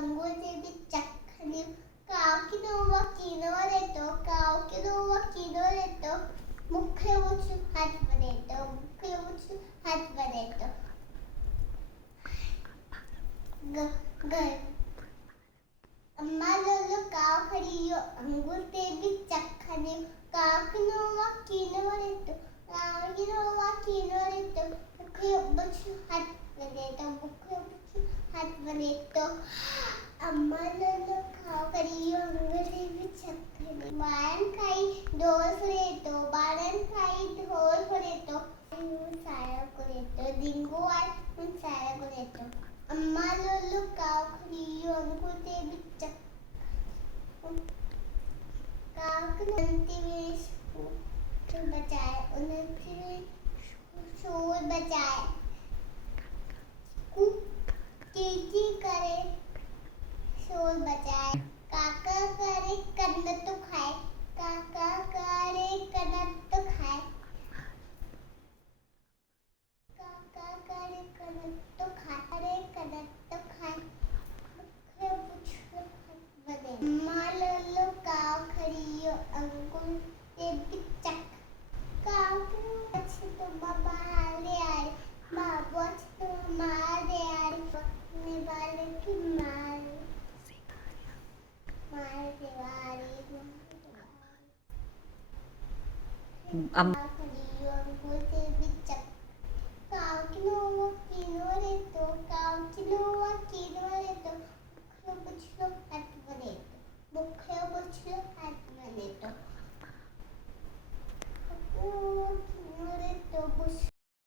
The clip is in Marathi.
अंगुळी चक्खनी काव किनवर येतो किनवर येतो मुख्य उचलून हात वर येतो मुख्य उचलून हात वर येतो अम्मा लोलो काव खरी अंगूर चक्खनी काव किनवर येतो मुख्य उचलून हात वर येतो अम्मा लोलो काव खरी अंगूर चक्खनी बाळंकाई ढोल फुलेतो सारा कुरेतो डिंगो वाजून सारा कुरेतो अम्मा लोलो काव खरी अंगूर शोर बजाए चीची करे शोर बजाए काका करे कन्नत तो खाए काका करे कन्नत तो खाए काका करे कन्नत तो खाए माललो काव खरी अंकुर ते बिचक काव तो बाबा ले आए बाबा तो मारे आए पकने वाले की मार वाली